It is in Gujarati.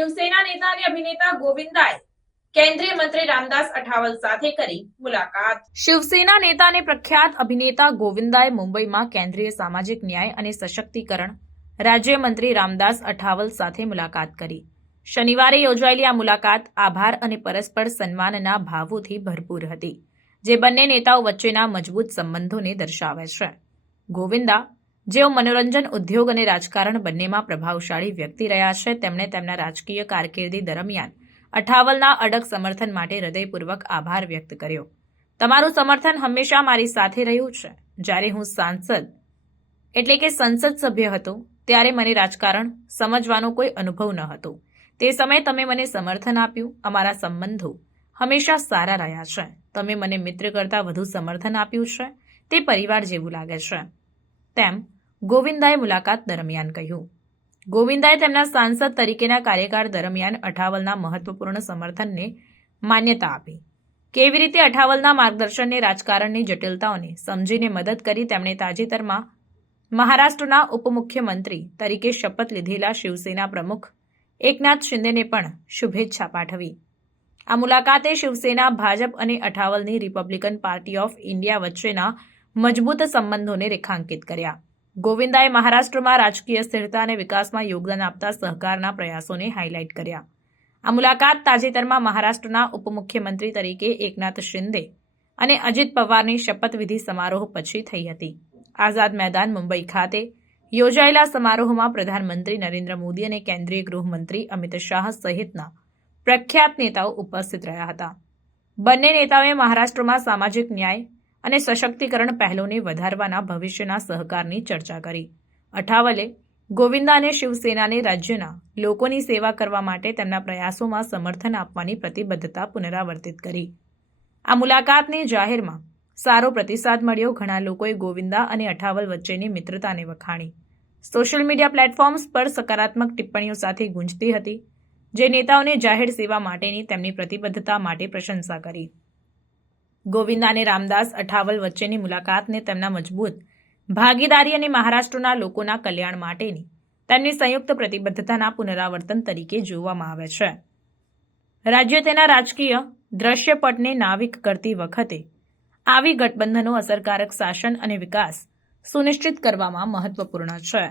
શિવસેના નેતા અને અભિનેતા ગોવિંદાએ કેન્દ્રીય મંત્રી રામદાસ અઠાવલ સાથે કરી મુલાકાત. શિવસેના નેતા અને પ્રખ્યાત અભિનેતા ગોવિંદાએ મુંબઈમાં કેન્દ્રીય સામાજિક ન્યાય અને સશક્તિકરણ રાજ્યમંત્રી રામદાસ અઠાવલ સાથે મુલાકાત કરી. શનિવારે યોજાયેલી આ મુલાકાત આભાર અને પરસ્પર સન્માનના ભાવોથી ભરપૂર હતી, જે બંને નેતાઓ વચ્ચેના મજબૂત સંબંધોને દર્શાવે છે. ગોવિંદા જેઓ મનોરંજન, ઉદ્યોગ અને રાજકારણ બંનેમાં પ્રભાવશાળી વ્યક્તિ રહ્યા છે, તેમણે તેમના રાજકીય કારકિર્દી દરમિયાન અઠાવલના અડગ સમર્થન માટે હૃદયપૂર્વક આભાર વ્યક્ત કર્યો. તમારું સમર્થન હંમેશા મારી સાથે રહ્યું છે. જ્યારે હું સાંસદ, એટલે કે સંસદ સભ્ય હતો, ત્યારે મને રાજકારણ સમજવાનો કોઈ અનુભવ ન હતો. તે સમયે તમે મને સમર્થન આપ્યું. અમારા સંબંધો હંમેશા સારા રહ્યા છે. તમે મને મિત્ર કરતાં વધુ સમર્થન આપ્યું છે. તે પરિવાર જેવું લાગે છે. તેમ ગોવિંદાએ મુલાકાત દરમિયાન કહ્યું. ગોવિંદાએ તેમના સાંસદ તરીકેના કાર્યકાળ દરમિયાન અઠાવલના મહત્વપૂર્ણ સમર્થનને માન્યતા આપી. કેવી રીતે અઠાવલના માર્ગદર્શનને રાજકારણની જટિલતાઓને સમજીને મદદ કરી તેમણે તાજેતરમાં મહારાષ્ટ્રના ઉપમુખ્યમંત્રી તરીકે શપથ લીધેલા શિવસેના પ્રમુખ એકનાથ શિંદેને પણ શુભેચ્છા પાઠવી. આ મુલાકાતે શિવસેના, ભાજપ અને અઠાવલની રિપબ્લિકન પાર્ટી ઓફ ઇન્ડિયા વચ્ચેના મજબૂત સંબંધોને રેખાંકિત કર્યા. ગોવિંદાએ મહારાષ્ટ્રમાં રાજકીય સ્થિરતા અને વિકાસમાં યોગદાન આપતા સહકારના પ્રયાસોને હાઇલાઇટ કર્યા. આ મુલાકાત તાજેતરમાં મહારાષ્ટ્રના ઉપમુખ્યમંત્રી તરીકે એકનાથ શિંદે અને અજીત પવારની શપથવિધિ સમારોહ પછી થઈ હતી. આઝાદ મેદાન મુંબઈ ખાતે યોજાયેલા સમારોહમાં પ્રધાનમંત્રી નરેન્દ્ર મોદી અને કેન્દ્રીય ગૃહમંત્રી અમિત શાહ સહિતના પ્રખ્યાત નેતાઓ ઉપસ્થિત રહ્યા હતા. બંને નેતાઓએ મહારાષ્ટ્રમાં સામાજિક ન્યાય અને સશક્તિકરણ પહેલોને વધારવાના ભવિષ્યના સહકારની ચર્ચા કરી. અઠાવલે, ગોવિંદા અને શિવસેનાને રાજ્યના લોકોની સેવા કરવા માટે તેમના પ્રયાસોમાં સમર્થન આપવાની પ્રતિબદ્ધતા પુનરાવર્તિત કરી. આ મુલાકાતને જાહેરમાં સારો પ્રતિસાદ મળ્યો ઘણા લોકોએ ગોવિંદા અને અઠાવલ વચ્ચેની મિત્રતાને વખાણી. સોશિયલ મીડિયા પ્લેટફોર્મ્સ પર સકારાત્મક ટિપ્પણીઓ સાથે ગુંજતી હતી, જે નેતાઓને જાહેર સેવા માટેની તેમની પ્રતિબદ્ધતા માટે પ્રશંસા કરી. ગોવિંદા અને રામદાસ અઠાવલ વચ્ચેની મુલાકાતને તેમના મજબૂત ભાગીદારી અને મહારાષ્ટ્રના લોકોના કલ્યાણ માટેની તેમની સંયુક્ત પ્રતિબદ્ધતાના પુનરાવર્તન તરીકે જોવામાં આવે છે. રાજ્ય તેના રાજકીય દ્રશ્યપટને નાવિક કરતી વખતે આવી ગઠબંધનો અસરકારક શાસન અને વિકાસ સુનિશ્ચિત કરવામાં મહત્વપૂર્ણ છે.